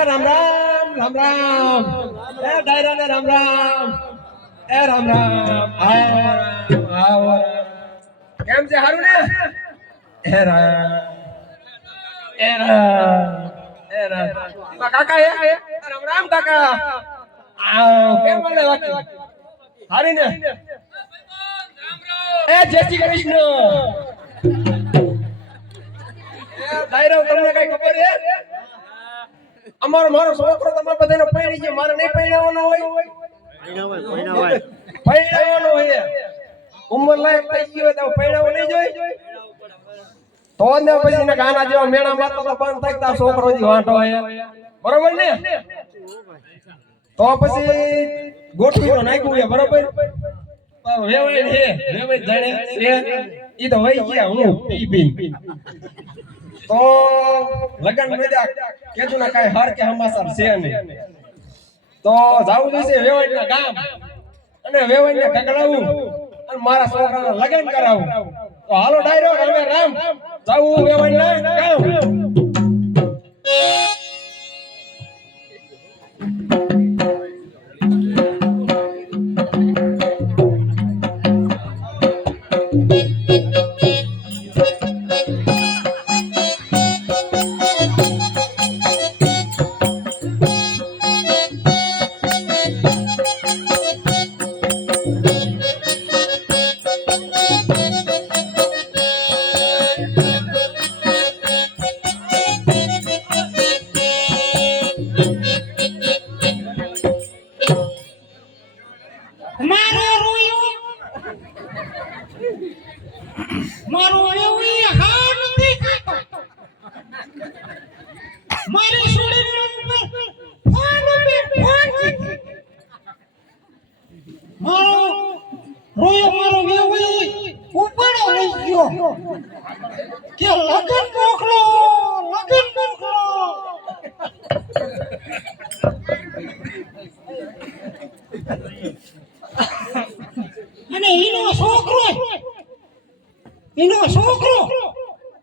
રામ રામ રામ રામ એ ડાયરા ને રામ રામ એ રામ રામ આવો કેમ છે હારું ને એ રામ કાકા એ રામ રામ કાકા આવ કેમ બોલે બાકી હારી ને એ જય શ્રી કૃષ્ણ ડાયરા તમને કઈ ખબર છે મારો છોકરો તમારે બધાને પૈણી છે મારે નહીં પૈણાવાનો હોય પૈણાવાનો હોય ઉંમર લાયક થઈ ગયો હોય તો પૈણાવો નહીં જોઈ તો ને પછી ને ગાના જેવા મેળા મારતો તો બંધ થાય તા છોકરો જી વાંટો હોય બરોબર ને તો પછી ગોઠવી તો નાખ્યું છે બરોબર વેવાય ને વેવાય જાણે છે ઈ તો વઈ ગયા હું પી તો લગન મેદા કેતું ના કાઈ હાર કે હમાસર છે નહીં તો જાવું જોઈશે વેવાઈના ગામ અને વેવાઈને કકડાવું અને મારા છોકરાના લગન કરાવું તો હાલો ડાયરો હવે રામ જાવું વેવાઈના ગામ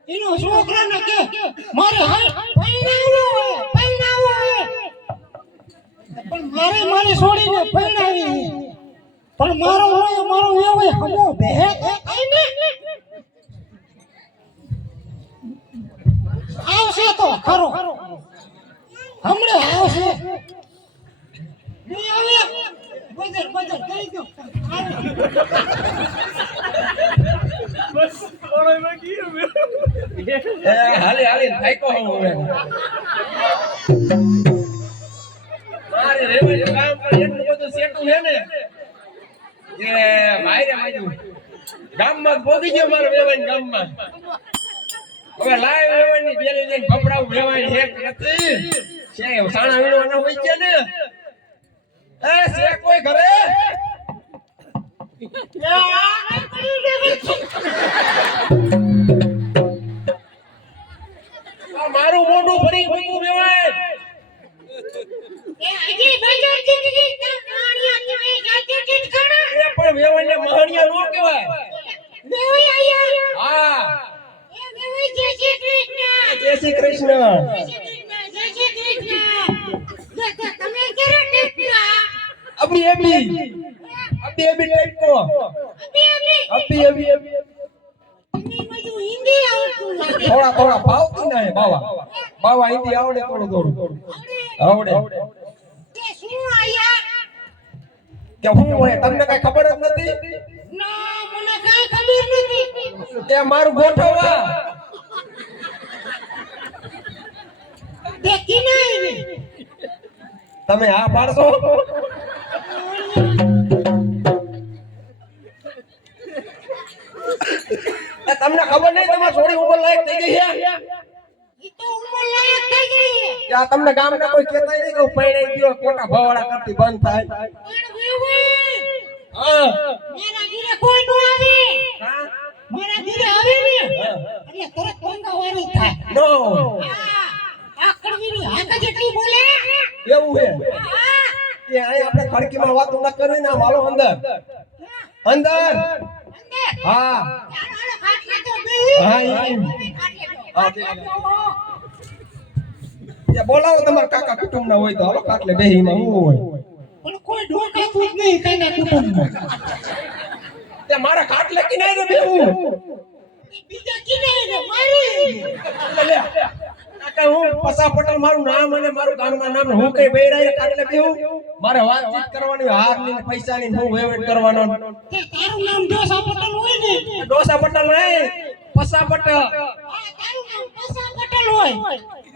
એનો છોકરો ને કે મારે પૈણાવો પણ મારે છોડીને પૈણાવી પણ મારો વેવાય હમો બેહે થાય ને આવશે તો ખરો હમણે આવશે નહીં આવે બજર કહી દો હાલી થાક્યો હું હવે મારે રેવાય કામ પર એટલું બધું સેટું છે ને કે માયરે માજુ ગામમાં પોગી ગયો મારો વેવાય ગામમાં હવે લાય વેવાય ની બેલી લઈને ફફડાવું વેવાય હેક નથી છે સાણા વીણવાના હોય છે ને એ છે કોઈ ઘરે મારું મોઢું ફરી મૂકું વેવાય એ હજી બજાર જીતી માણિયા તમે જાતે ઠીક કરો એ પણ વેવાયને માણિયા નો કહેવાય વેવાય આયા હા એ વેવાય જય શ્રી કૃષ્ણ જય શ્રી કૃષ્ણ તમે કેરે ટેકલા અબી ટાઈપ કો અબી હિન્દી આવડતું થોડા ભાવતું ના બાવા હિન્દી આવડે થોડું આવડે કે શું આયા કે હું હોય તમને કઈ ખબર જ નથી ના મને કઈ ખબર નથી કે મારું ગોઠવવા દેખી નહીં તમે હા પાડશો તમને ખબર નહીં તમાર છોડી ઉંમર લાયક થઈ ગઈ છે ઈ તો ઉંમર લાયક થઈ ગઈ છે ત્યાં તમને ગામના કોઈ કહેતા નહીં કે પૈણાઈ ગયો કોટા ભવાડા કરતી બંધ થાય હા મેરા ઘરે કોઈ નો આવે હા મારા ઘરે આવે ને એટલે તરત પંગાવાળી થાય નો આકડવીની હાક જેટલી બોલે એવું છે એ આ આપણે ખડકીમાં વાતો ન કરવી ને હાલો અંદર હા હા બોલાવો તમારા કાકા કુટુંબના હોય તો હાલો કાટલે બેહીમાં હું હોય પણ કોઈ ડોકાતું જ નહીં કાકા કુટુંબમાં. તે મારા ખાટલે કિનારે બેહું બીજા કિનારે મારી લે કાકા હું પસા પટેલ મારું નામ અને મારું ગામના નામ હું કઈ બેરાય ખાટલે બેહું મારે વાતચીત કરવાની હારની ને પૈસાની હું વહીવટ કરવાનો તે તારું નામ ડોસા પટેલ હોય ને ડોસા પટેલ નહીં પસા પટેલ તારું નામ ડોસા પટેલ હોય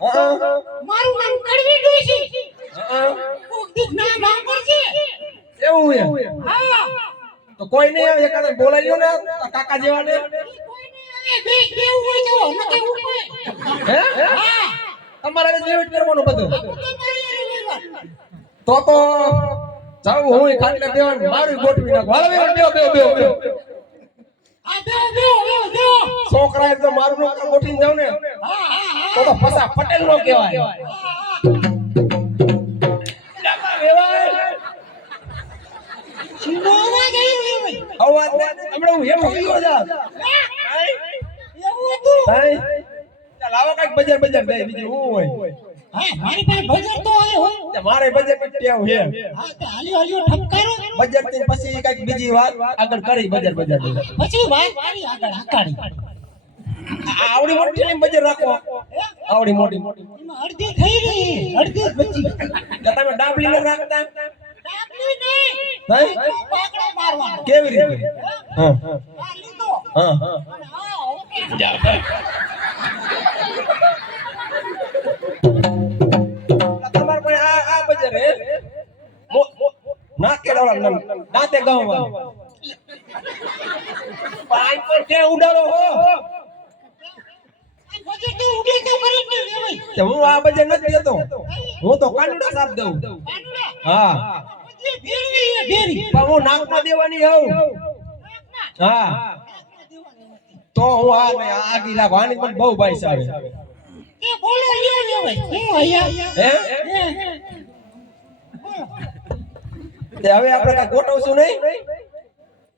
હા મારું નામ કડવી ડોસી હા કોક દીક નામ સાંભળશે એવું હે હા તો કોઈ નહીં આવે એકાદે બોલાઈ લ્યો ને કાકા જેવા ને કોઈ નહીં આવે બેસ બેવું હોય તો નકે ઉપર હે હા તમારે વહીવટ કરવાનો બધું તમારી હારે વહીવટ. તો જાવ હું ખાટલે બેવાનું મારું ગોઠવી નાખો હાલો બેવ બેવ આ બેવો છોકરાએ તો મારું નો ગોઠવીને જાવ ને હા હા તો પસા પટેલ નો કહેવાય સીનો અવાજ આવ્યો ભાઈ અવાજ ને હમણાં હું હેઠો ગયો જા એવું હતું ભાઈ ચાલ આવો કઈક બજાર દે બીજું હું હોય હા મારી પાસે બજાર તો આવે હોય તે મારે બજાર માં ટેવ હે હા તો હાલ્યો ઠપકારો બજાર થી પછી કઈક બીજી વાત આગળ કરી બજાર દે પછી વાત કરી આગળ આકાડી આવડી મોટી લઈને બજાર રાખો આવડી મોટી એમાં અડધી થઈ રહી અડધી જ બચી કે તમે ડાબલી ને રાખતા ડાબલી નહીં નહીં પાકડા મારવાનો કેવી રીતે હા આ લીધો હા હા ઓકે તમાર પાસે આ બજાર હે નાકે ડોળા દાંતે ગામમાં પાઈ પર કે ઉડાડો હો બજાર તો ઉડે તો કરી જ નહીં ભાઈ તે હું આ બજાર નથી દેતો હું તો કાંડુડા સાપ દઉં કાનુડા હા બધી ભેરવી હે ભેરી પણ હું નાકમાં દેવાની હોઉં હા તો હું આ ને આગી લાગ આની પણ બહુ ભાઈ સાહેબ એ બોલો લ્યો લ્યો ભાઈ હું આયા હે તે હવે આપણે કઈ ગોઠવશું નહીં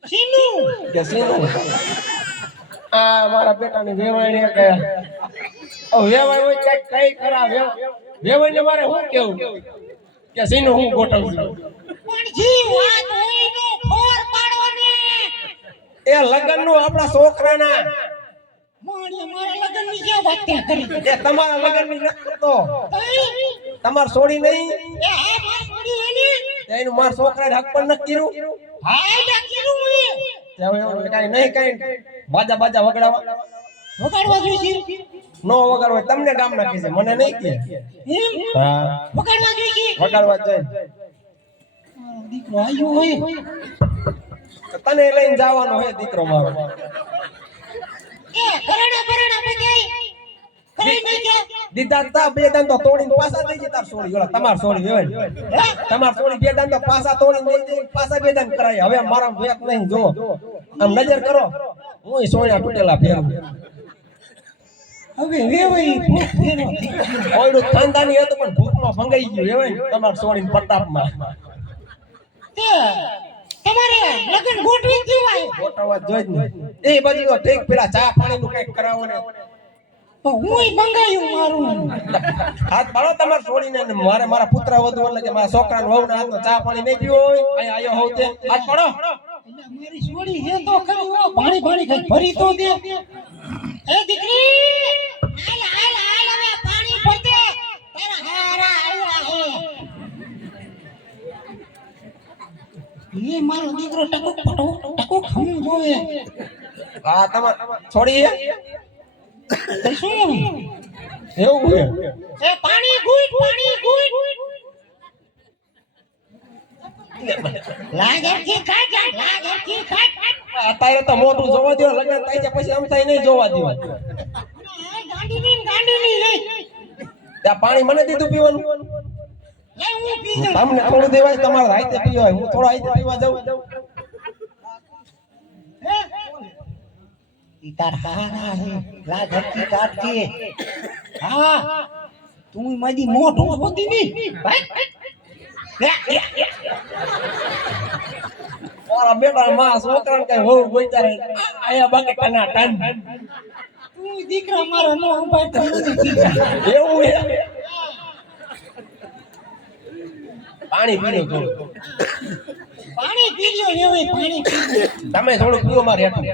સીનું કે સીનું આ મારા બેટાની વેવાણી કે ઓ વેવાણી હોય કઈ કઈ કરા વેવાણી ને મારે શું કેવું કે સીનું હું ગોઠવશું પણ જી વાત હોય નો ફોર પાડવાની એ લગન નું આપણા છોકરાના મારી મારા લગન ની જે વાત કરી એ તમારા લગન ની નથી કરતો તઈ તમાર છોડી નહીં એ હા માર છોડી એની એનું માર છોકરાએ હક પણ નથી કર્યું હા ડાકીનું હોય તે હવે એવું કાઈ નહીં કાઈ બાજા બાજા વગડાવા વગાડવા જોઈશે નો વગાડવા તમને ગામ ના કહેશે મને નહીં કહે એમ હા વગાડવા જોઈશે વગાડવા જાય મારો દીકરો આયો હોય તને લઈને જવાનો હે દીકરો મારો એ ઘરેણા બરેણા બધાય કરી નાખ્યા દીધા તા બે દાન તો તોડીને પાછા દઈ દે તાર સોળી ઓલા તમાર સોળી વેવાય તમાર સોળી બે દાન તો પાછા તોડીને દઈ દે પાછા બે દાન કરાય હવે મારા વેત નહીં જો આમ નજર કરો હું સોળિયા તૂટેલા ફેરું હવે વેવાઈ ભૂખ ફેરો ઓયડું ખાનદાની હતું પણ ભૂખમાં ભંગાઈ ગયું વેવાય તમાર સોળીને પ્રતાપમાં તે તમારે લગન ગોઠવી દેવાય ગોઠવવા જોઈ જ નહીં એ બાજુ તો ઠીક પેલા ચા પાણી નું કઈક કરાવો ને પણ હુંય બંગાયું મારું હાથ પાડો તમાર છોડીને ને મારે મારા પુત્ર વધુ એટલે કે મારા છોકરાને વહુ ને હાથમાં ચા પાણી નહીં પીવો હોય અહીંયા આયો હોવ તે હાથ પાડો એટલે મારી છોડી હે તો ખરી હો પાણી પાણી કઈ ભરી તો દે એ દીકરી હાલ હાલ હાલ હવે પાણી ભર દે તારા હારા આવ્યા હે એ મારો દીકરો ટકુક પટો ટકુક હમ જોવે હા તમાર છોડી હે તે શું એવું હે એ પાણી ગુઈ લાગરથી કાટ અત્યારે તો મોટું જોવા દો લગન થાય છે પછી આમ થાય નહીં જોવા દો ગાંડીની રે ત્યાં પાણી મને દીધું પીવાનું લે હું પી જાઉં તમને થોડું દેવાય તમારે હાઈતે પીવાય હું થોડો હાઈતે પીવા જાઉં તાર હારા હે લાગરથી કાટતી હા તું મારી મોઢું હોતી ની મારા બેટા માં છોકરાને કઈ વહુ બોઈતા રહે આયા બાકી કના ટન તું દીકરા મારો નો ઉપાય તો નથી એવું હે પાણી પીને તો પાણી પી લ્યો એવે પાણી પી લ્યો. તમે થોડું પીવો મારે હેઠું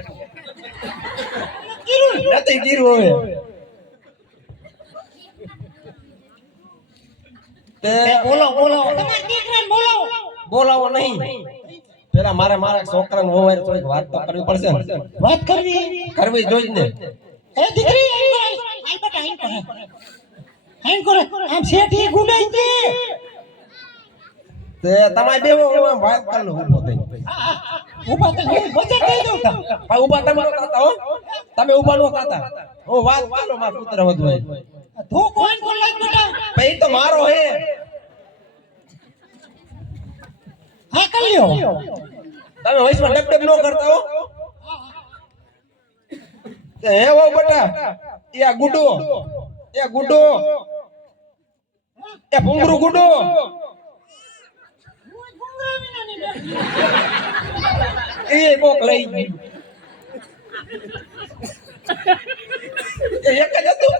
કીરું. નથી ગીરું હવે તે બોલાવો તમારા દીકરાને બોલાવો. બોલાવો નહીં પેલા મારા છોકરાને હોવાય થોડીક વાત તો કરવી પડશે ને વાત કરવી જોઈએ ને એ દીકરી આઈ બેટા આઈ કરે આમ શેઠી ગુડાઈ દે. તે તમારે બેવો વાત કરી લો ઊભો થઈ ઊભા તો હું બજેટ દઈ દઉં તા. ભાઈ ઊભા તમારો થતા હો તમે ઊભા નો થતા હું વાત કરી લો મારા પુત્ર વધુ તું કોણ લાગ બેટા. ભાઈ તો મારો હે હા કરી લ્યો. તમે વૈશ્વમાં ડબ નો કરતા હો તે હે વો બેટા એ ગુડો એ ભૂંગરું ગુડો એ કોક લઈ ગઈ એક જ હતું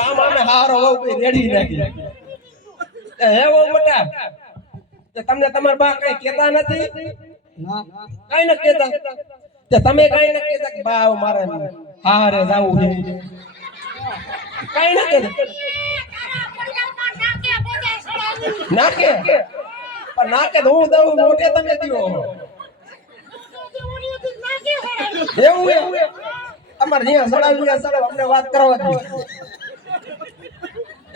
આમ આમે હારો વહુ કઈ રેડી નાખી હે વો બેટા તે તમને તમાર બા કઈ કહેતા નથી કઈ ન કહેતા તે તમે કઈ ન કહેતા કે બા મારે હારે જાવું છે કઈ ન કહેતા નાકે પણ નાકે તો હું દઉં મોઢે તમે દીવો એવું અમારે જ્યાં સડાવી સડાવ અમને વાત કરવા દો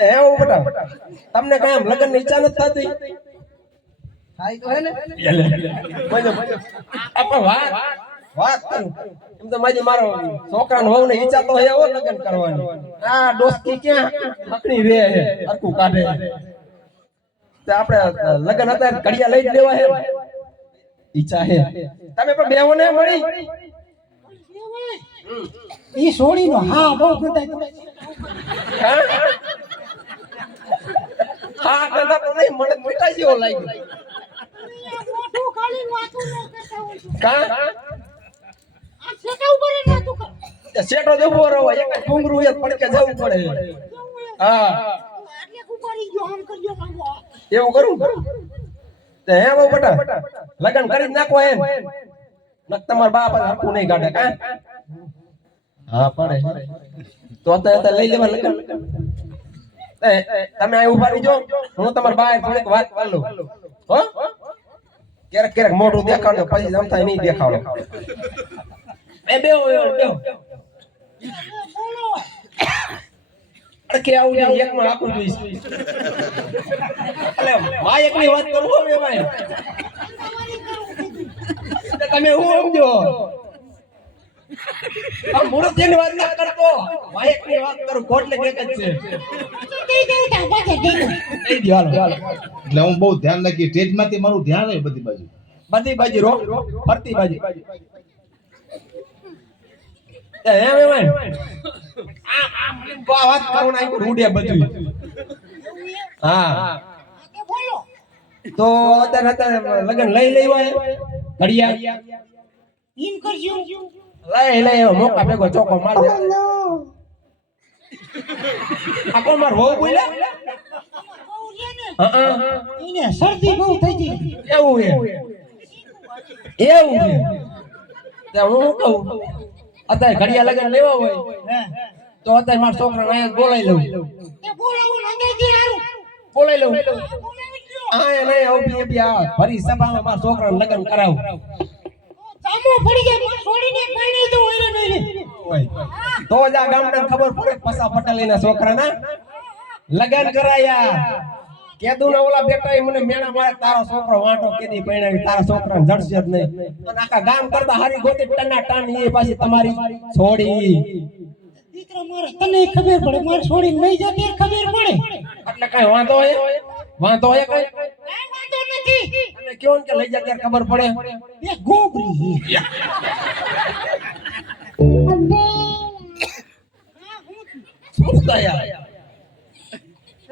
એવું બેટા તમને કઈ આમ લગ્ન ની ઈચ્છા નથી થતી થાય તો હે ને વાત કરું એમ તો મારો છોકરાનો વહુ ને ઈચ્છા તો હે લગ્ન કરવાની આ ડોસ્કી ક્યાં હકણી રે હે હરકું કાઢે તે આપણે લગ્ન અત્યારે ઘડિયા લઈ જ લેવા હે ઈચ્છા હે તમે પણ બેવો ને મળી ઈ સોડીનો હા બહુ ગતાય હા કદા તો નહીં મને મોટા જેવો લાગ્યો મોટું ખાલી વાતું ન કરતા હોય કા આ સેટા ઉપર વાતું કર. સેટો દેવો રહો એક જ ડુંગરું એક પડકે જવું પડે હા આટલે કુપારી ગયો આમ કરજો માંગો. એવું કરું તે હે બહુ બેટા લગન કરી નાખો હે ન તમાર બાપ હરખું નહીં કાઢે કા હા પડે તો લઈ લેવા લગન તમે અહીં ઉભા રહીજો હું તમાર બા થોડીક વાત કરી લઉં હો ક્યારેક મોઢું દેખાડો પછી જમતા નહીં દેખાડો એ બેહો બોલો અરે કે આવું નહીં એકમાં આખું જોઈશ એટલે મા એકની વાત કરું હવે ભાઈ તમે હું સમજો આ મૂર્તિની વાત ના કરતો મા એકની વાત કરું કોટલે એક જ છે દઈ દઉં તા બજેટ દઈ દઉં. દઈ દો હાલો એટલે હું બહુ ધ્યાન રાખી સ્ટેજ માંથી મારું ધ્યાન રહે બધી બાજુ રો ફરતી બાજુ એ હે મેમન આ વાત કરું ના રૂડે બધું હા કે બોલો તો અત્યારે લગન લઈ લેવાય ઘડિયા ઈમ કરજો. લઈ મોકા ભેગો ચોકો માર દે આ કોણ માર હોવ બોલ્યા બહુ રે ને હા એને શરદી બહુ થઈ ગઈ. એવું છે તે હું શું કહું અત્યારે ઘડિયા લગન લેવા હોય તો અત્યારે મારા છોકરાને અહીંયા બોલાવી લઉં કે બોલાવું અંગ્રેજી હારું બોલાવી લઉં બોલાવી લ્યો. હા નહીં ઓપી આ ભરી સભામાં મારા છોકરાને લગન કરાવું સામો પડી જાય મને છોડીને પાણી દો ઓરે નહીં તો જ આ ગામડાને ખબર પડે પસા પટેલીના છોકરાના લગન કરાયા કેદું ના ઓલા બેટા મને મેણા મારે તારો છોકરો વાંટો કેદી પૈણાવી તારા છોકરાને જડશે જ નહીં અને આખા ગામ કરતા હારી ગોતી ટના ટાન એ પાછી તમારી છોડી દીકરા મારે તને ખબર પડે મારે છોડીને લઈ જા ત્યારે ખબર પડે. એટલે કઈ વાંધો હે કઈ કાંઈ વાંધો નથી. તમે કયો ને કે લઈ જા ત્યારે ખબર પડે બે ગોબરી શું થયા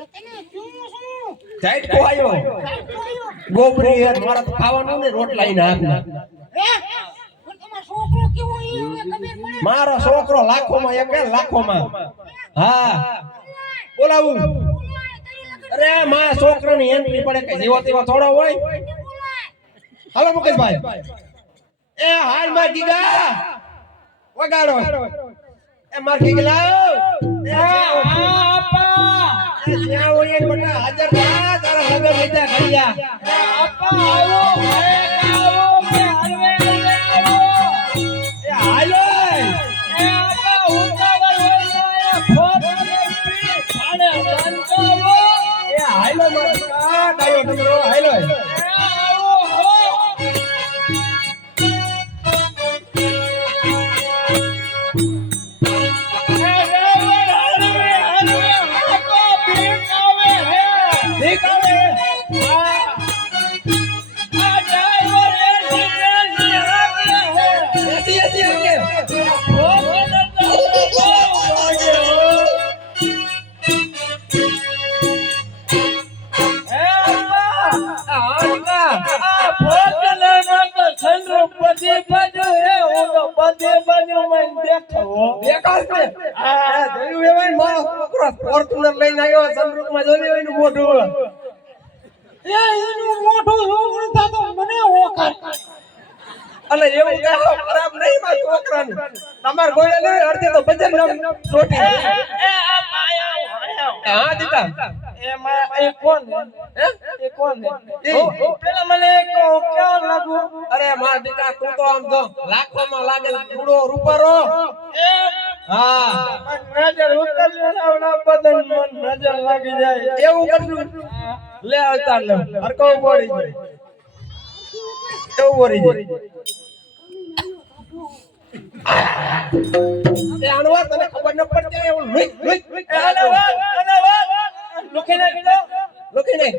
તને શું ટાઈટ કો આયો ગોબરી હે મારા તો ખાવાનું ને રોટલા ઈને હાથના હે પણ તમારો છોકરો કેવો ઈ હવે ખબર પડે. મારો છોકરો લાખોમાં એક હે લાખોમાં હા બોલાવું અરે માં છોકરાની એન્ટ્રી પડે કે જેવો તેવો થોડો હોય. હાલો મુકેશભાઈ. એ હાલ માં ગીગા વગાડો. એ માર ગીગલા એ આપા એ જ્યાં હોય એ બટા હાજર થા તારા લગન લીધા ઘડિયા. આપા આવો કે હાલવે આવો. એ હાલો એ આપા ઉતાવળ હોય ફોન પી આને બંધાવો. એ હાલો માર ગીગા ડાયો ડમરો હાલો. ફોર્ચ્યુનર લઈને આવ્યો સનરૂફ માં જોઈ એનું મોઢું. એ એનું મોઢું જોવું તો મને ઓખર. અને એવું કહો ખરાબ નહીં માં છોકરાનું. તમાર ગોળે ને અડધી તો ભજન નામ છોટી. એ આ માયા હા દીકા એ માયા એ કોણ હે એ કોણ હે પેલા મને કેવો લાગુ. અરે માં દીકા તું તો આમ જો લાખોમાં લાગે રૂડો રૂપારો. એ હા નજર ઉતરવાના બદન મન નજર લાગી જાય એવું કરશું. લે આવતા લે હરકો બોડી જાય એવું બોડી જાય. એ અણવા તને ખબર ન પડતી એવું લુઈ એ અણવા લુકી ના કીધો લુકી નહીં.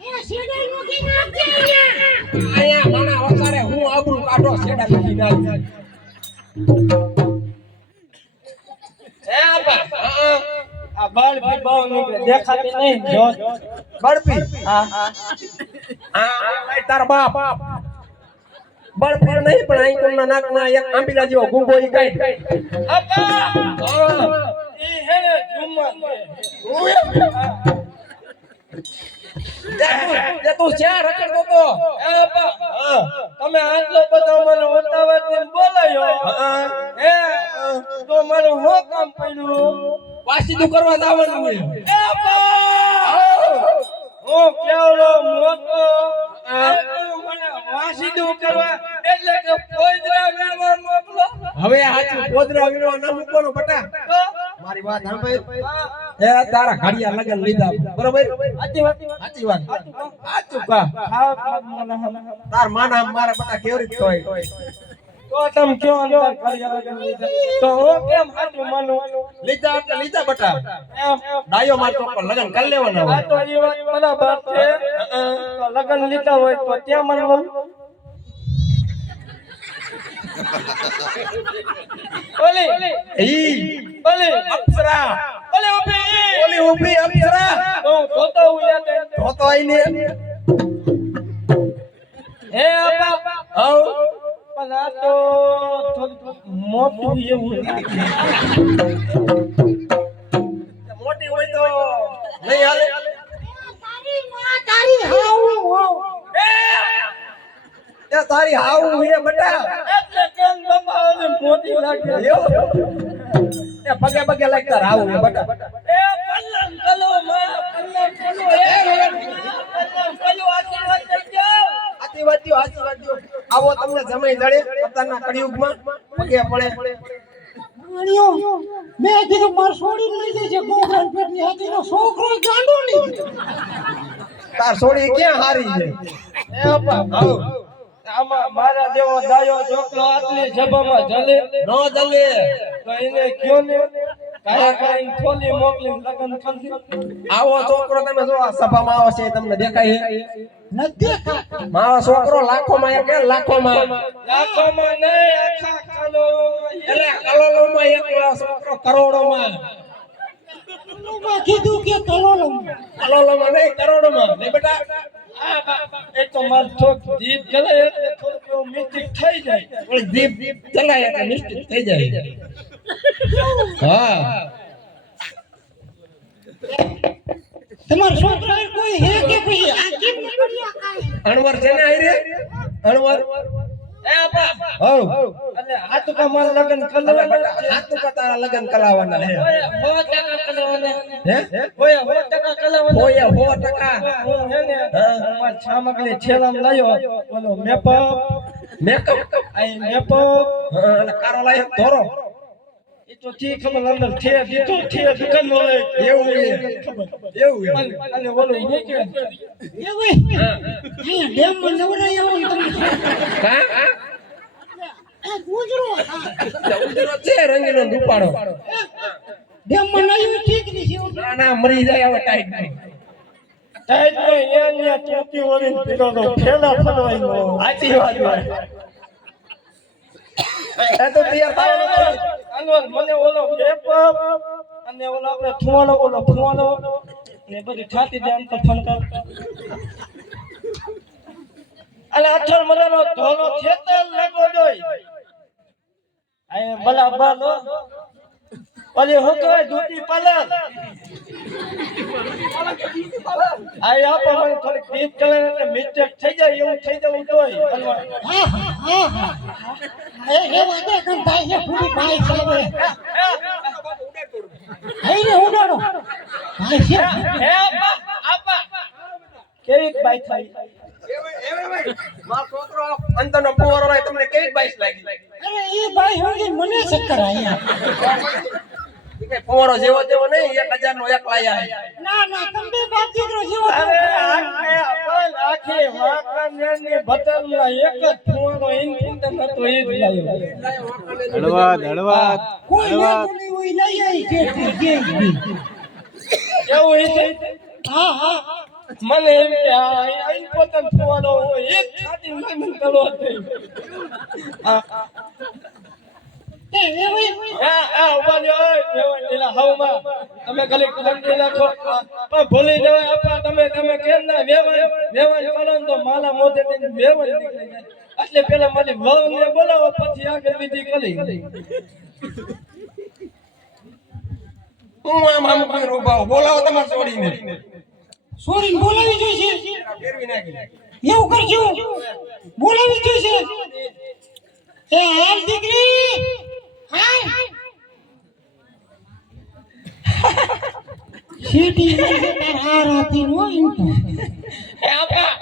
એ સીડે લુકી નાખજે આયા માણા વસારે હું આબરૂ કાઢો સેડા લુકી નાખ. એ આપા આ બળપી બહુ નીકળે દેખાતી નહીં જો બળપી. હા હા તાર બાપ બળપી નહીં પણ અહીં કોના નાકમાં એક આંબીલા જેવો ગુંગો ઈ કાઢ. આપા ઈ હે ને જુમ્મા તે તું ક્યાં રખડતો તો. એ આપા તમે આટલો બધો મને ઉતાવળથી બોલાયો હે તો મારું હો કામ પડ્યું વાસીદું કરવા જવાનું હોય. એ આપા હું કેવડો મોટો મને વાસીદું કરવા એટલે કે પોદરા વીણવા મોકલો. હવે હાચું પોદરા વીણવા ન મૂકવાનો બટા. મારી વાત સાંભળ. એ તારા ઘડિયા લગન લીધા બરોબર. સાચી વાત સાચું કા તાર માના મારા બટા કેવી રીતે હોય તો તમ ક્યો અંદર ઘડિયા લગન લીધા તો હું કેમ સાચું માનું. લીધા એટલે લીધા બટા. ડાયો માર તો લગન કરી લેવાના હોય. તો એ વાત બરાબર છે. તો લગન લીધા હોય તો ત્યાં માનવાનું. ઓલી અપ્સરા ઓલી ઊભી અપ્સરા ધોતો ઉયા ધોતો આઈને. હે આપા આવ પણ આ તો મોટું એવું મોટી હોય તો નહીં હાલે. તારી માં તારી હાઉ હો એ તારી હાઉ હે બટા એટલે કેમ બાપાને મોટી લાગે એ પગે પગે લાગતા હાઉ હે બટા. એ પલ્લમ કલો માં પલ્લમ કલો એ પલ્લમ કલો આશીર્વાદ દેજો. આશીર્વાદ દો આવો તમને જમાઈ જડે પોતાના કળિયુગમાં પગે પડે. માણ્યો મેં કીધું માર છોડીને લઈ જજે ગોગન પેટની હાથીનો છોકરો ગાંડો નહીં. તાર છોડી ક્યાં હારી છે. એ આપા આવ આમાં મારા જેવો દાયો છોકરો આટલી જબામાં જલે નો જલે તો એને કયો ને કાયા કાઈ ખોલી મોકલી લગન કરી. આવો છોકરો તમે જો આ સભામાં આવો છે તમને દેખાય છે નથી મારો છોકરો લાખોમાં એક લાખોમાં નહીં આખા કરોડોમાં એટલે કરોડોમાં એક છોકરો કરોડોમાં. કીધું કે કરોડોમાં નહીં કરોડોમાં નહીં બેટા. એ તો માર થોક જીભ ચલાય એટલે થોડું મિસ્ટેક થઈ જાય. પણ જીભ ચલાય એટલે મિસ્ટેક થઈ જાય. હા તમારા છોકરા કોઈ હે કે ભાઈ આ કેમ નીકળ્યા કાંઈ? અણવર છે ને આઈ રે અણવર એ આપા હવ એટલે હાથ કા માર લગન કરવાના હાથ તો તારા લગન કરાવવાના હે ઓય 100% કરવાના હે ઓય 100% કરવાના ઓય 100% હું હે ને માર છામકલી છેલામ લાયો ઓલો મેકઅપ આઈ મેકઅપ અને કારો લાય ધોરો એ તો ઠીક ખબર અંદર છે દીતો છે દુકાન નો લઈ એવું એવું અને ઓલો હે કે એવું અહીંયા ડેમ માં નવરાય આવો ને તમે હા આ ગુજરો ઉજરો છે રંગીનો રૂપાળો ડેમ માં નયું ઠીક નહીં છે ના ના મરી જાય હવે ટાઈટ નહીં ટાઈટ નો અહીંયા ટોપી ઓળીને પીરો તો ફેલા ફરવાઈ નો સાચી વાત એ તો તૈયાર થવાનો નથી. અનવર મને ઓલો મેકઅપ અને ઓલો આપણે થોડો ઓલો ફોનો ને બધી ઠાતી દે અંતર ફણકાર અને અઠર મજાનો ધોલો ખેતર લાગો જોઈ આ બલા બાલો ઓલી હું કહેવાય ડ્યુટી પાર્લર આ આપો મને થોડીક ડીપ કરે એટલે મિસ્ટેક થઈ જાય એવું થઈ જવું જોઈએ અનવર એ વાતે કરતા છે પૂરી ભાઈ સાહેબ હે રે ઉડાડો ભાઈ છે હે આપા કેવી બાઈ થઈ મારો છોકરો અંતરનો પુવારો રહે તમને કેવી બાઈસ લાગી અરે એ ભાઈ હોગે મને ચક્કર આયા ઈ કઈ પુવારો જેવો જેવો નહીં 1000 નો એક લાયા હે ના ના તમે બાપ દીકરો જેવો અરે આખી વાંકાનેરની બટનના એક જ ફોનો ઇનપુટ હતો એ જ લાયો હળવાદ કોઈ ના બોલી હોય લઈ આવી કે એવું છે હા હા મને એમ કે આ ઇનપુટ ફોનો હોય એક છાતી લાઈન કરો છે એ એવું આ ઉભા રહ્યો એલા હાવમાં તમે ખાલી કલંકી નાખો પણ ભૂલી જવાય આપા તમે કેમ ના વેવાય કરો ને તો માલા મોઢે વેવાય નીકળી જાય એટલે પેલા મારી વહુને બોલાવો પછી આગળ વિધિ કરી હું આમ કોઈ રૂપાવ બોલાવો તમાર છોડીને સોરી બોલાવી જોઈશે ફેરવી નાખી એવું કરજો બોલાવી જોઈશે એ હાલ દીકરી હાલ સીટી તાર હાર આતી નો ઇનકો એ આપા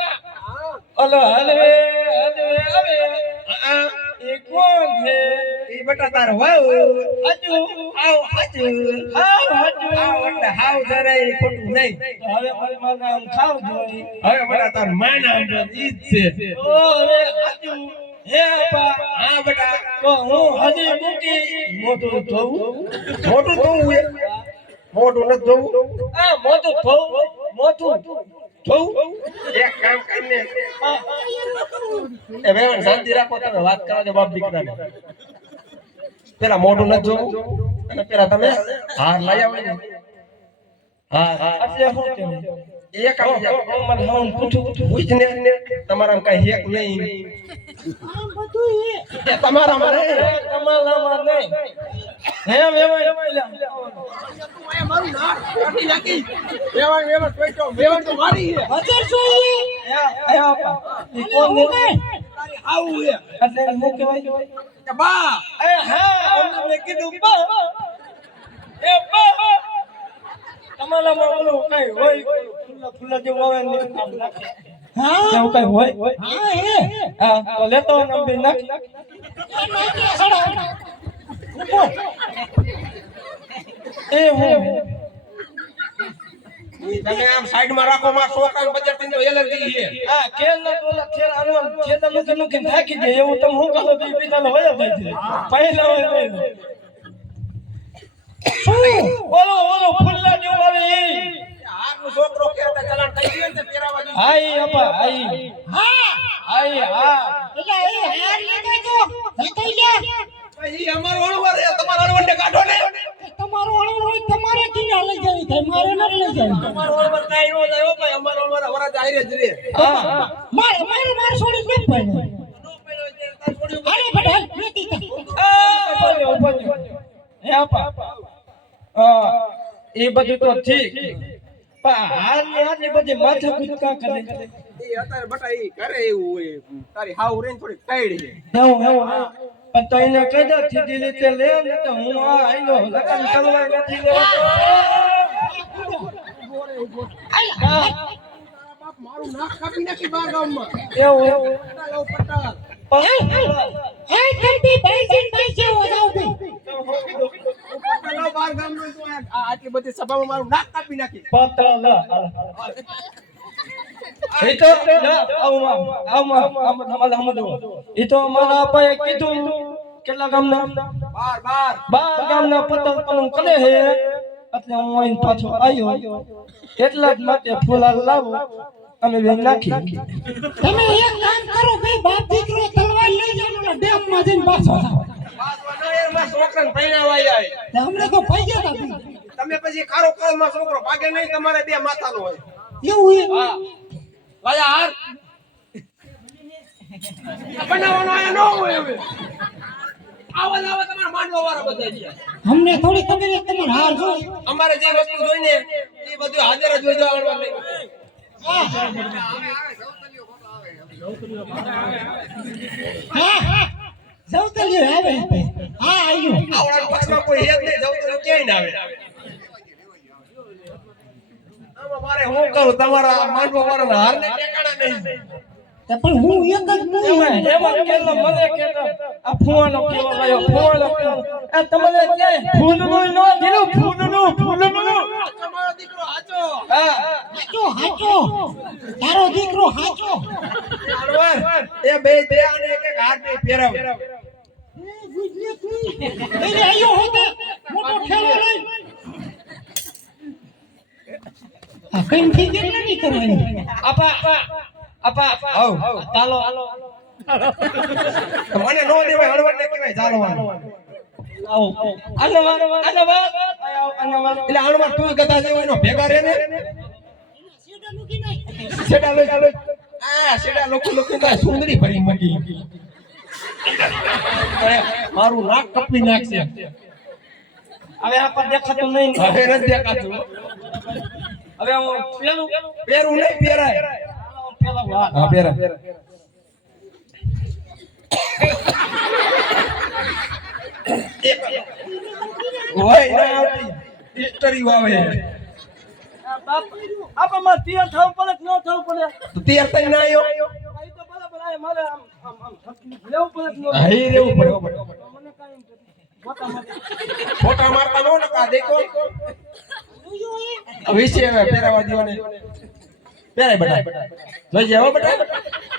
ઓલો હલવે હવે એ કોણ છે ઈ બટા તાર વાવ હજુ આવ હાજુ આવ એટલે હાવ જરે ઈ ખોટું નહીં હવે મારી માને આમ ખાવ જોઈ હવે બટા તાર માના ઈ જ છે ઓ હવે હજુ હે આપા હા બટા તો હું હજી મૂકી મોટું થવું મોટું થવું હે મોટું ન થવું આ મોટું થવું મોટું થવું એક કામ કરીને એ વેવણ શાંતિ રાખો તમે વાત કરવા દે બાપ દીકરાને પેલા મોટું ન જોવું અને પેલા તમે હાર લઈ આવો ને હા એટલે હું કેવું એક આવી જાવ મને હું પૂછું પૂછને તમારા કઈ હેક નહીં આ બધું એ તમારામાં નહીં તમારામાં નહીં હે વેવાય વેવણ તો મારી હે હજાર જોઈએ હે આપા ઈ કોણ છે આવું હે એટલે હું કહેવાય કે બા એ હા અમને કીધું બા એ બા તમારામાં ઓલું કઈ હોય ફૂલા જેવું આવે ને આમ નાખે હા એવું કઈ હોય હા હે હા તો લેતો નંબર નાખી એ હું તમે આમ સાઈડ માં રાખો માં છોકરાને બજાર થી એલર્જી છે હા ખેલ ના ઓલા ખેલ આનો ખેતર નું થાકી જાય એવું તમે હું કહો તો બીજા નો હોય જાય છે પહેલા હોય નહીં ઓલો ફૂલા જેવું આવે એ હારનો છોકરો કેતા ચલાણ થઈ ગયું ને પેરાવા જો આઈ આપા આઈ હા આઈ હા એટલે એ હાર લીધો તો લઈ લે ઈ અમારો અણવર છે તમારો અણવરને કાઢો ને તમારો અણવર હોય તમારે કિના લઈ જવી થાય મારે ન લઈ જવી અમારો અણવર કાઈ નો જાય ભાઈ અમારો અણવર વરા જાય જ રે હા મારે છોડી ન પડે નો પેલો જે તાર છોડ્યું અરે બડા નથી હે આપા એ બધું તો ઠીક પણ હાલની આટલી બધી માથા કૂદકા કરે એ અત્યારે બટા ઈ કરે એવું હોય તારી હાવ રેન થોડી કાઈડ છે એવું પણ તો એને કહી દે સીધી રીતે લે ને તો હું આ આઈનો લગન કરવા નથી લેવા મારું નાક કાપી નાખી બાર ગામમાં એવું પટાલ એ કંપી ભાઈજીન ભાઈ જેવો જાવ બે પટાલ બાર ગામનો તો આટલી બધી સભામાં મારું નાક કાપી નાખી પતલા એ તો એ તો અમારા અપાએ કીધું કેટલા ગામના 12 ગામના પતંગ પતંગ કરે હે એટલે હું અહીં પાછો આવ્યો એટલા જ માટે ફૂલા લાવો અમે બે નાખી તમે એક કામ કરો બે બાપ દીકરો તલવાર લઈ જાવ ને ડેમ માં જઈને પાછો જાવ છોકરાને પૈણાવા આયા અમને તો પૈસા હતા તમે પછી ખારો કાળમાં છોકરો ભાગે નહીં તમારે બે માથાનો હોય એવું હે લાયા હાર બનાવવાનો આયા નો હોય હવે આવા તમારા માંડવા વાળા બધા છે અમને થોડી ખબર છે તમાર હાર જોઈ અમારે જે વસ્તુ જોઈને એ બધું હાજર જ હોય આવડવા લઈ હા જવતલિયો આવે હા આયો આવડા પાછમાં કોઈ હેત નહીં જવું તો ક્યાંય ના આવે આમાં મારે હું કરું તમારા માંડવા વાળાના હારને ઠેકાણા નહીં પણ હું એક જ નહીં એમાં કેલો મને કેલો આ ફુવાનો કેવો ગયો ફુવાનો આ તમને ક્યાંય ફૂલનું નો દીનું ફૂલનું તમારો દીકરો હાચો હા હાચો તારો દીકરો હાચો એ બે આને એક એક હાથ નહીં પહેરાવે એ આયો હોતે મોટો ખેલો લઈ આ કઈ ઠીક નથી કરવાની આપા આવ ચાલો મને નો દેવાય હળવટ ને કહેવાય ચાલવાનું આવો અનવાર એટલે હળવટ તું કથા જેવો એનો ભેગા રહે ને સીડા મૂકી નાખ સેડા લઈ આ સેડા લોકો ના સુંદરી ભરી મગી મારું નાક કપી નાખશે હવે આપા દેખાતું નહીં હવે નથી દેખાતું હવે હું પહેરું નહીં પહેરાય હા પહેરા ઓય ના આવતી હિસ્ટરી વાવે આપા માં તૈયાર થવું પડે કે ન થવું પડે તો તૈયાર થઈ ના આવ્યો આ તો બરાબર આ મારે આમ લેવું પડે કે ન હઈ રેવું પડે મને કાઈ મોટા ફોટા મારતા નો નકા દેખો વિશે હવે પહેરાવા દીવાને પહેરાય બટા જોઈ જાવ બટા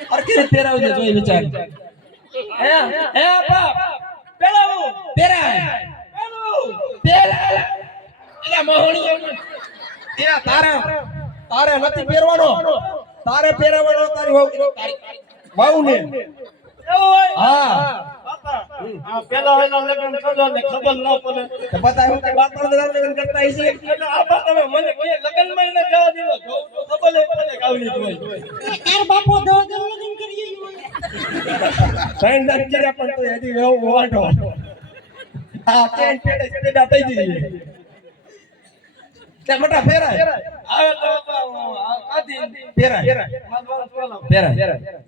અરકી રીતે પહેરાવજે જોઈ વિચાર હે આપા પેલાવું પહેરાય પહેરાય એલા મોહણી એ તારે નથી પહેરવાનો તારે પહેરાવાનો તારી વાવને એવું હોય હા બાપા આ પેલા વેલા લગન કરજો ને ખબર ન પડે તો બતાવ્યું કે બાપા લગ્ન કરતા હશે એટલે આપા તમે મને કોઈ લગન માં ન જવા દીધો જો ખબર લે પડે કાવલી જોઈ તાર બાપો દવા દવા લગન કરી ત્રણ દાન કર્યા પણ તો હજી એવો વાટો હા કેન પેડે પેડા થઈ જઈએ તે મોટા ફેરાય આવે તો આપા આધી ફેરાય ફેરાય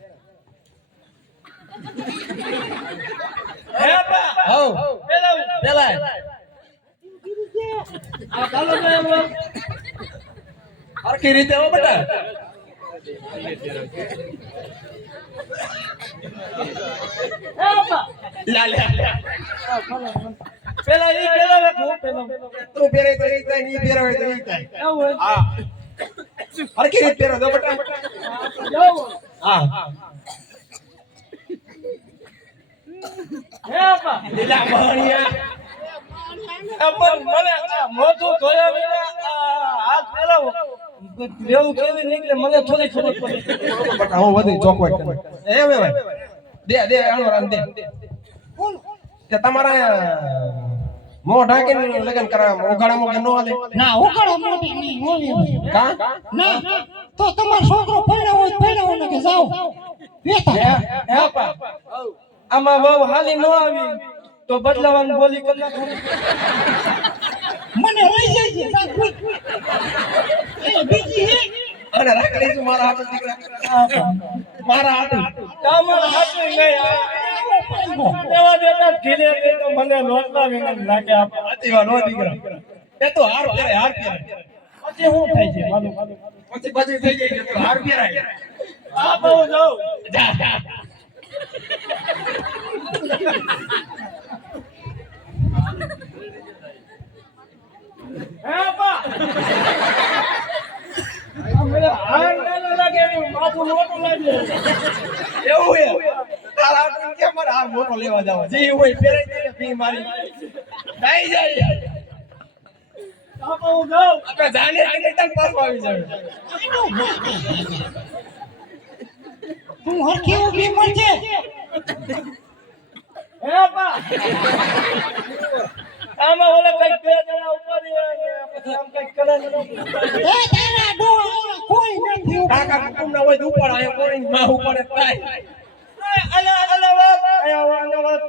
હે આપા હો પેલાવું પેલાય આ ચાલો તો એમ હરખી રીતે હો બેટા હે આપા લા પેલા ઈ પેલા રાખો પેલા તું પહેરે તો ઈ થાય ની પહેરાવે તો ઈ થાય એવું હોય હા હરખી રીતે પહેરો દો બેટા જાઓ હા હે આપા લીલા મોહણીયા પણ મને આ મોઢું ધોયા વિના હાથ પેલાવો લેવું કેવી નીકળે મને થોડી ખબર પડે બટા હું વધુ ચોકવાટ કરું એ હવે ભાઈ દે આનો રાન દે કે તમારા મોં ઢાંકીને લગન કરાવવા ઉઘાડા મોં કે નો હાલે ના ઉકળો મોટી નહીં હોવી કા ના તો તમારો છોકરો પડ્યો ને કે જાઓ વેતા હે આપા આમાં બહુ હાલી ન આવી તો બદલાવાનું બોલી કરી નાખો મને લઈ જઈએ સાહેબ એ બીજી હે અને રાખડી છું મારા હાથ દીકરા મારા હાથ તમારા હાથે નહીં દેવા દેતા ધીરે ધીરે તો મને લોટલા વિના લાગે આપા સાચી વાત હો દીકરા એ તો હાર પહેરે પછી શું થાય છે મારું પછી થઈ જાય છે તો હાર પહેરાય આ બહુ જાઉં જા જા હે આપા મને હાર ના લાગે એનું માથું મોટું લાગે એવું હે તારા હાથ કેમ મારે હાર મોટો લેવા જાવ જે હોય પહેરાઈ દે ફી મારી થઈ જાય આપા હું જાઉં આપણે જાને કે તન પાસ આવી જાય તું હરખી ઊભી પડજે હે આપા આમાં ઓલા કઈક બે જણા ઉપર પછી આમ કઈક કરે એ તારા ડોળા કોઈ નથી ઊભું. કાકા કુટુંબ ના હોય તો ઉપર આયા કોણી માં ઉપર થાય અલા અલા વાત આયા વાત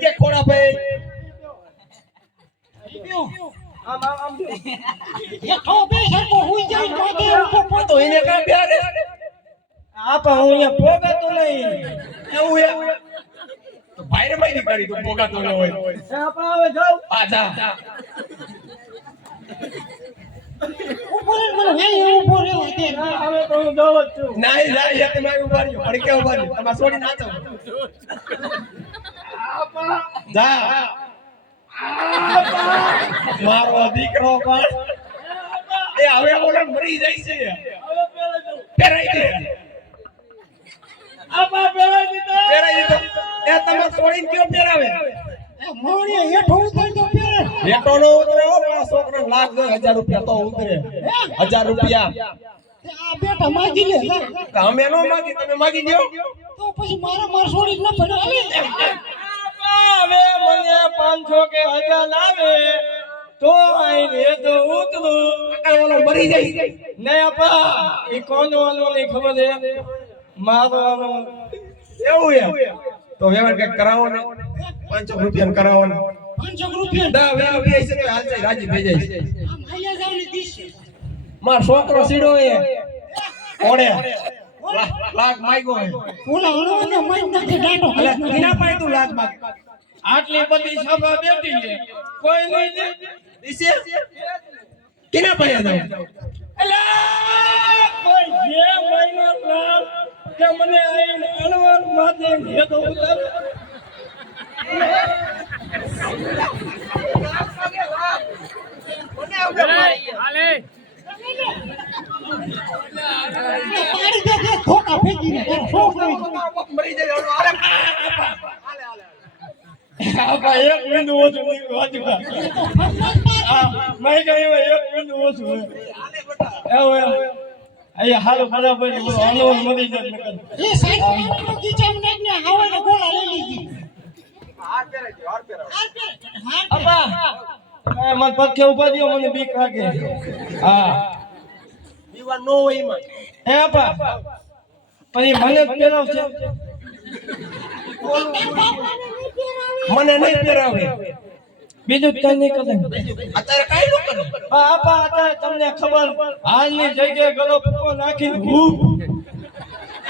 જે ખોડા ભાઈ આમ આમ આમ હેઠો બે સરખો હુઈ જાય માથે ઊભો પડતો. તો એને કામ બેરે આપા હું અહીંયા પોગાતો નહીં એવું હે તો ભાઈરે મારી કરી તો પોગાતો ન હોય હે આપા હવે જાઉં આજા ઊભો રહે મને અહીં ઊભો રહેવા દે. હવે તો હું જાઉં જ છું નાઈ નાઈ એક મારી ઉભા રહ્યો અડકે ઉભા રહ્યો તમાર છોડી નાચો આપા જા મારો દીકરો પણ એ હવે ઓલો મરી જાય છે હવે પેલા જાઉં પેરાઈ દે આપા પેલા દીધા પેરાઈ દીધો એ તમાર છોડીને કયો પેરાવે એ મોણિયા હેઠો ઉતર તો પહેરે. બેટો નો ઉતરે હો મારા છોકરાને લાખ દે 1000 રૂપિયા તો ઉતરે 1000 રૂપિયા આ બેટા માગી લે જા. તો અમે નો માગી તમે માગી દો તો પછી મારા છોડી ન પડે હાલે. આપા હવે મને 500 કે 1000 લાવે તો આઈ રે તો ઉતરું કાકા ઓલો મરી જાય નહીં આપા એ કોનો વાલો નહીં ખબર છે મારો વાલો એવું હે તો વ્યવહાર કઈક કરાવો ને 500 રૂપિયા કરાવો ને 500 રૂપિયા દા વ્યવહાર બે છે તો હાલ જાય રાજી થઈ જાય આમ હાલ્યા જાવ ને દીશે. માર છોકરો સીડો હે ઓડે લાખ માંગ્યો હે ઓલા હણવાને મારી નાખે ડાટો. અલે કિના પાય તું લાખ માંગ આટલી બધી સભા બેઠી છે કોઈ નહીં દે દિશે કિના પાય જાવ અલા કોઈ જે મહિનો લાલ કે મને આઈને અણવર માથે ભેગો ઉતારે પાડી દે દે ધોકા ફેંકીને તારો છોકરો મરી જાય અરે આપા એક બિંદુ ઓછું નહીં વાજવા આ મેં કહ્યું એક બિંદુ ઓછું એવું અહીંયા હાલો બરાબર અણવર મરી જાય નકર એ સાઈડ નો કીચમ નાખને હવાને ગોળા લઈ લીધી. હાર પહેરાઈ દો હાર પહેરાવો હાર આપા એ મન પગે ઉભા દ્યો મને બીક લાગે હા દીવા નો હોય એમાં હે આપા પછી મને જ પહેરાવશે મને નહીં પહેરાવે બીજું કઈ નહીં કરે અત્યારે કાઈ નો કરે હા આપા અત્યારે તમને ખબર હાલની જગ્યાએ ગળો ફૂકો નાખીને ભૂખ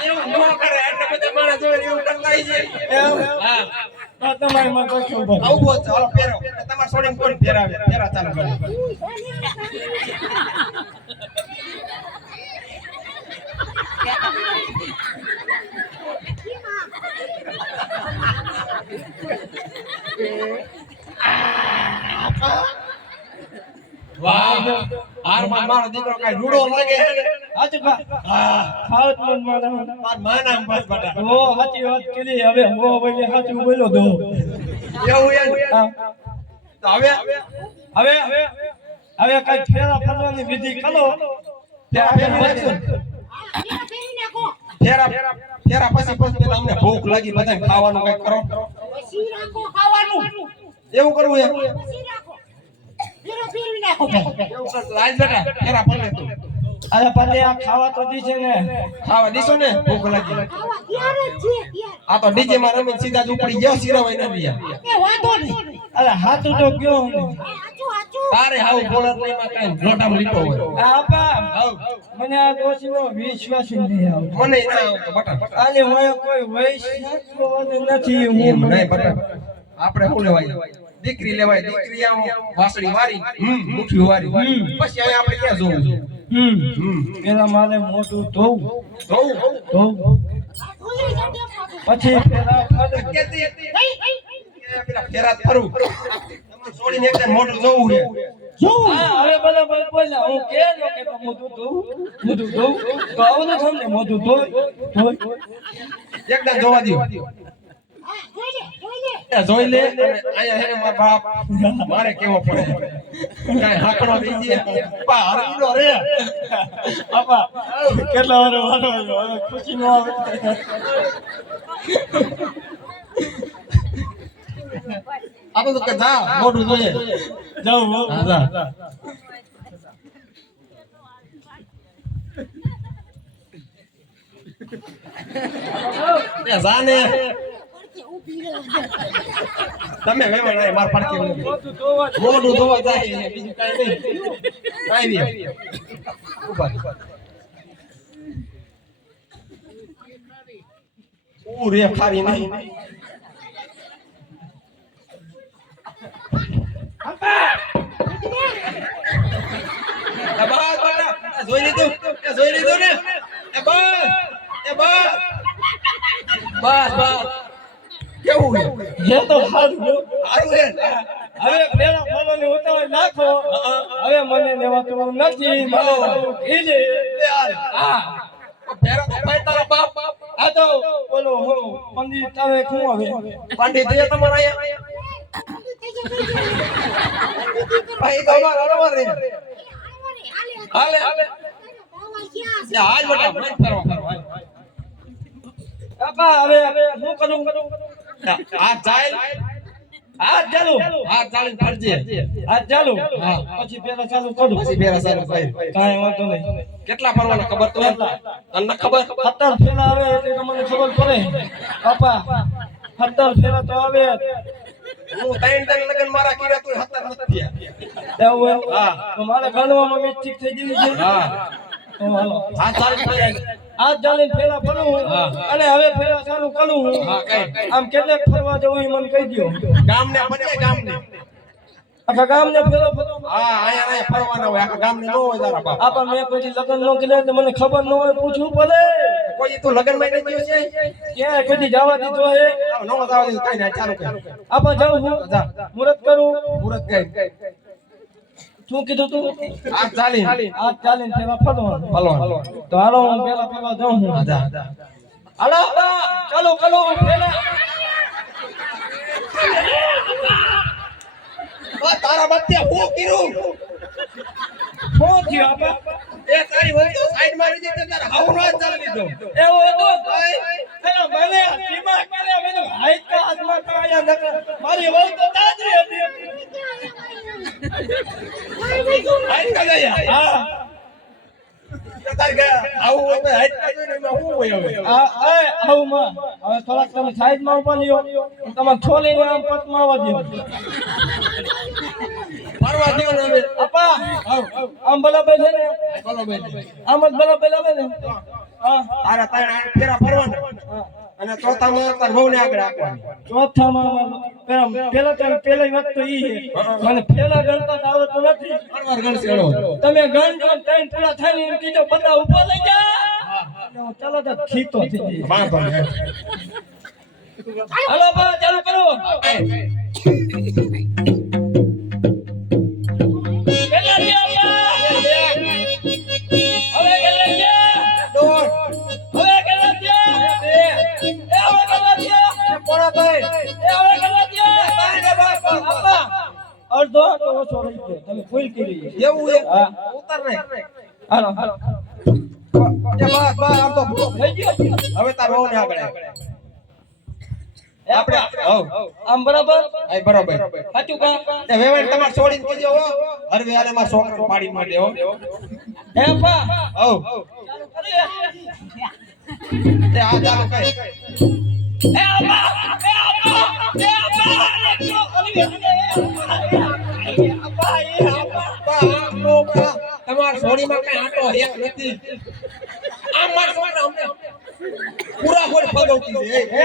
એવું નો કરે એટલે બધા માણસ જોઈને એવું ટંગાઈ છે હા હા તમારી માં પગે ઉભા આવું બોલ ચાલો પહેરાવો તમાર છોડીને કોણ પહેરાવે પહેરા ચાલુ કરો વાહ હાર માં મારો દીકરો કઈ રૂડો લાગે હે ને હાચું ખા હા ખાવત મન મારા માર માના બસ બટા હો સાચી વાત કરી હવે હો બોલે સાચું બોલ્યો દો એવું એમ હા. તો હવે હવે હવે કઈ ફેરા ફરવાની વિધિ કરો ફેરા ફેરા ફેરી નાખો. ફેરા ફેરા પછી પેલા અમને ભૂખ લાગી બધાને ખાવાનું કઈ કરો પછી રાખો ખાવાનું. એવું કરવું એમ પછી રાખો. ફેરવી નાખો ભાઈ. એવું કર આજ બેટા ફેરા પડે તું અરે પાછે આ ખાવા તો દીશે ને ખાવા દીશો ને ભૂખ લાગી ખાવા ત્યારે જ છે ત્યારે. આ તો ડીજે માં રમીને સીધા જ ઉપડી ગયો સિરાવાય ન રહ્યા એ વાંધો નહીં. અરે હાથું તો ગયો ને હાચું હાચું. તારે હાવ બોલત નહીં માં કાઈ લોટામાં લીટો હોય આપા મને આ દોશીનો વિશ્વાસ જ નહીં આવતો. મને ના આવતો બટા. આને હોય કોઈ વૈશ્ય નથી હું એમ નહીં બટા. આપણે શું લેવાય? દીકરી લેવાય. દીકરી આમ વાસળી વારી, મુઠ્ઠી વારી. પછી અહીંયા આપણે ક્યાં જોવું? પેલા મારે મોટું ધોવું જોવું? પછી પેલા ફાડું. કેતી પેલા ફેરા ફરું. તમારે છોડીને એકદમ મોટું જોવું છે. હા, હવે બરાબર બોલ્યા. હું કે ન કે તો મોટું ધોવું તો આવું ન સમજે મોટું ધોય એકદમ જોવા દ્યો. જોઈ લે. અને અહીંયા હે ને મારા બાપ મારે કેવો પડે કાંઈ હાકડો દીજે પા હરવીનો રે. બાપા કેટલા વાર વારો આવ્યો, હવે ખુશી નો આવે. આપણે તો કે જા મોઢું જોઈએ. જાઉં હો. હા જા. એ જા ને. તમે વેવાય નહીં માર પડકે મોટું ધોવા જ. મોઢું ધોવા જાય છે, બીજું કાંઈ નહીં. કાંઈ નહીં. ઉભા રે ખારી નહીં. બસ બસ જોઈ લીધું ને. એ બસ કેવું હે તો સારું હો. સારું છે. હવે પેલા ફોલોની ઉતાવળ નાખો. હવે મને લેવાતું નથી. મને ઈલે. હા ફેરા તો ભાઈ તારા બાપ આ તો બોલો હો પંડિત તમે શું હવે પંડિત છે તમારા અહીંયા. ભાઈ તો અમાર રે. હાલે હાલ બેટા મત ફરવા. બાપા હવે હું કરું હાથ જાય. હાથ ચાલુ હાથ ચાલીને ફરજે. હાથ ચાલુ હા. પછી પેલા ચાલુ કરું. પછી ફેરા ચાલુ ભાઈ. કાંઈ વાંધો નહીં. કેટલા ફરવાના ખબર તો તને ખબર? 17 ફેરા આવે એટલે તમને ખબર પડે. બાપા 17 ફેરા તો આવે. હું ત્રણ લગન મારા કીરા તોય 17 નથી થયા. એવું હોય? હા. તો મારે ગણવામાં મિસ્ટેક થઈ ગઈ છે. હા તો હાલો. હાથ ચાલીને ફરી. હાથ ચાલીને ફેરા ફરું હા. અને હવે ફેરા ચાલુ કરું. હા કઈ આમ કેટલે ફરવા જવું એ મને કહી દો. ગામને ફરીએ ગામને. આખા ગામને ફેરો ફરો. હા અહીંયા ફરવાના હોય. આખા ગામને ન હોય તારા બાપ. આપા મેં કોઈ લગ્ન ન કર્યા એટલે મને ખબર ન હોય, પૂછવું પડે. કોઈ તું લગન માં નહીં ગયો છે? ક્યાં કદી જવા દીધો હે? નો જાવ દે કાઈ ના ચાલુ કર. આપા જાઉં હું મુરત કરું. મુરત ગઈ. શું કીધું તું? હાથ ચાલી. હાથ ચાલીને ફેરા ફરવાનું. હલો તો હાલો હું પેલા ફરવા જાઉં હું. જા. હાલો ચાલો ચાલો ફેરા. તારા બચ્ચે હું કીધું? શું થયું આપા? એ તારી વહુ તો સાઈડ માં રહી જતી તારા હાવ નો જ ચાલી લીધો. એવો હતો પેલા મને દિમાગ કરે મેં તો હાઈટ કા હાથમાં કરાયા નકર મારી વહુ તો દાદરી હતી. હાઈટ કા ગયા? હા તાર ગયા આવું હોય તો હાઈટ કા જોઈને એમાં હું હોય હવે? આ એ આવું માં હવે થોડાક તમે સાઈડ માં ઉભા લ્યો. તમે છોલીને આમ પટમાં આવવા દો. ફરવા દ્યો ને હવે. આપા આમ બરાબર છે ને? બોલો બેન. આમ જ બરાબર આવે ને? હા તારા ત્રણ ફેરા ફરવાના. અને ચોથામાં તાર વહુને આગળ રાખવાની. ચોથામાં પેલા વાત તો ઈ છે મને પેલા ગણતા તો આવડતું નથી. ફરવાર ગણશે એનો. તમે ગણજો ને ત્રણ પૂરા થાય ને એમ કીધો બધા ઉભા લઈ જા. ચાલો તો ખીતો થઈ ગઈ. વાંધો નહીં. હાલો બા ચાલુ કરો. કેટલા થયા હવે કેટલા થયા? દોઢ. હવે કેટલા થયા? એ હવે કેટલા થયા? પોણા ત્રણ. એ હવે કેટલા થયા? આપા અડધો તો ઓછો રહી ગયો. તમે ફૂલ કરી એવું છે? હા. ઉતાર નહીં. હાલો હાલો એ બસ આમ તો પૂરો. થઈ ગયો. હવે તાર વહુને આગળ આપ. આપણે હવ આમ બરાબર આ બરોબર. સાચું કા? એ વેવાઈ તમાર છોડીને કીજો હો. હરવે આલે માર છોકરો પાડી માટે હો. હે પા હવ ચાલુ કરી. તે આ ચાલુ કઈ. એ આપા એકલો કરી. આપા એ આપા બા નો બા. તમાર સોડીમાં કઈ આટો એક નથી આમ માર છોકરા અમને પૂરા ખોટ ફગાવતી છે હે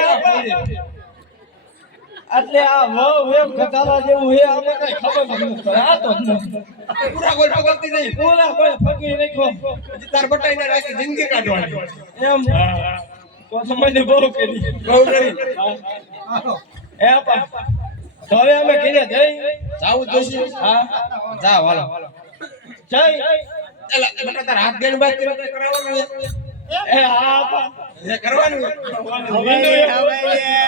એટલે આ વહુ એમ ગધાડા જેવું હે અમે કઈ ખબર જ નથી પડે. આ તો જ નથી. પૂરા ખોટ ફગાવતી છે પૂરા કોઈ ફગી નાખ્યો પછી તાર બટાઈને રાખી જિંદગી કાઢવાની એમ તો સમજને બહુ કરી બહુ કરી હે આપા તો હવે અમે ઘરે જઈ જાવું જ જોઈશે હા જા હાલો જઈ એલા બેટા તાર હાથ ગણ બાદ કરાવવાનું એ હા આપા એ કરવાનું હવે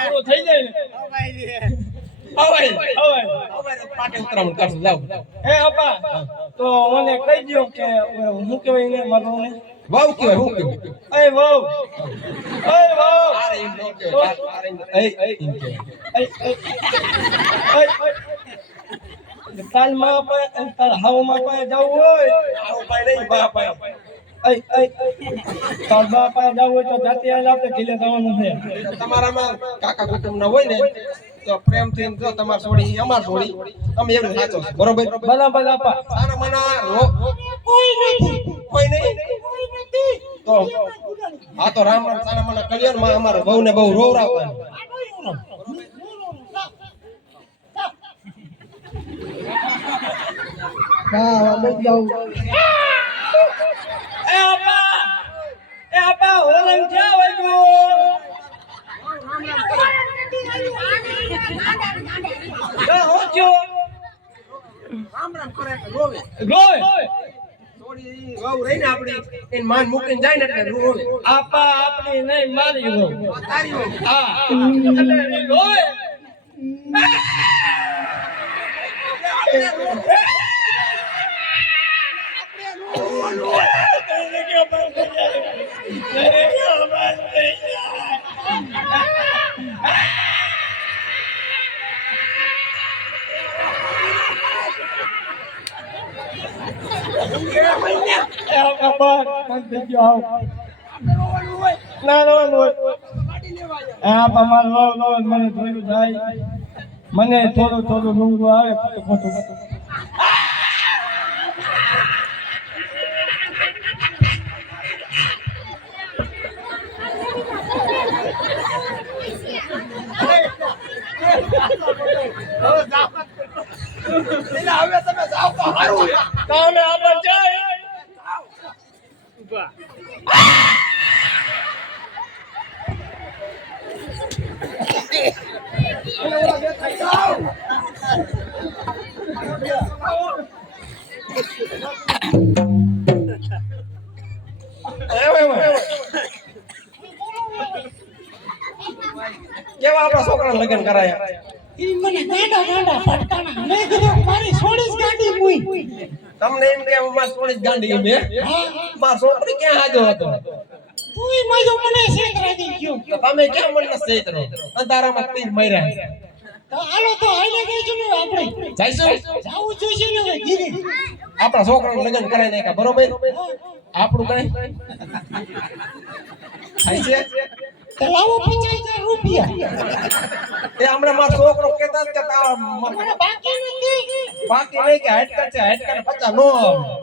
પૂરું થઈ જાય ને હવે હવે પાટે ઉતરામણ કરશું જાવ એ આપા તો મને કહી દો કે હું કેવાય ને મારું ને વાવ કેવાય હું કેવાય એ વહુ એ વહુ આરે એમ નો કેવાય આરે એ એમ કેવાય તાલ માં તાર હાવ માં પાસે જવું હોય આવો પાય નહીં બાપ પાય તાર બા પાસે જવું હોય તો જાતે આવીને આપણે ઘીલે જવાનું છે તમારામાં કાકા કુટુંબ ના હોય ને તો પ્રેમથી એમ જો તમાર છોડી અમાર છોડી તમે એવું સાચો છો બરોબર બરાબર આપા સાના મના કોઈ નથી કોઈ નહીં કોઈ નથી તો આ તો રામ રામ સાના મના કર્યો ને અમારા બહુ ને બહુ રોવરાવવાનું એ આપા હોલન ક્યાં હોય ગો હો જો રામ રામ કરે કે રોવે રોય છોડી વહુ રહીને આપણી એને માન મૂકીને જાય ને એટલે રોવે આપા આપણી નહીં મારી ગો તારી વહુ હા એટલે ઈ રોય મને થોડું થોડું ડુંગું આવે ખોટું હવે તમે જાવ તો સારું કામે આબર જાય કેવા આપણા છોકરાને લગ્ન કરાયા ઈ મને ગાંડા ગાંડા ફટકાના મેં કીધું મારી છોડી જ ગાંડી મુઈ તમને એમ કે માર છોડી જ ગાંડી બે માર છોકરી ક્યાં હાજો હતો તુંય મજો મને છેતરાઈ ગયો તો તમે કેમ મને સેતરો અંધારામાં તીર માર્યા તો હાલો તો હાલે ગઈ ને આપણે જઈશું જાવું જોઈશે ને હવે ધીરે આપણા છોકરાને લગ્ન કરાઈ નાખ્યા બરોબર આપણું કઈ થાય છે તો લાવો 50,000 રૂપિયા એ હમણાં મારો છોકરો કહેતા જ કે તારા મને બાકી નથી બાકી નહીં કે હાઈટ છે હાઈટ ને 50 નો આવે.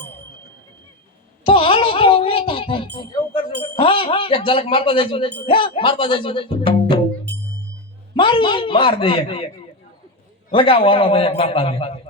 તો હાલો તો વેતા થાય એવું કરજો હા એક ઝલક મારતા જઈશું મારતા જઈશું મારી માર દઈએ લગાવો હાલો ભાઈ એક મારતા દે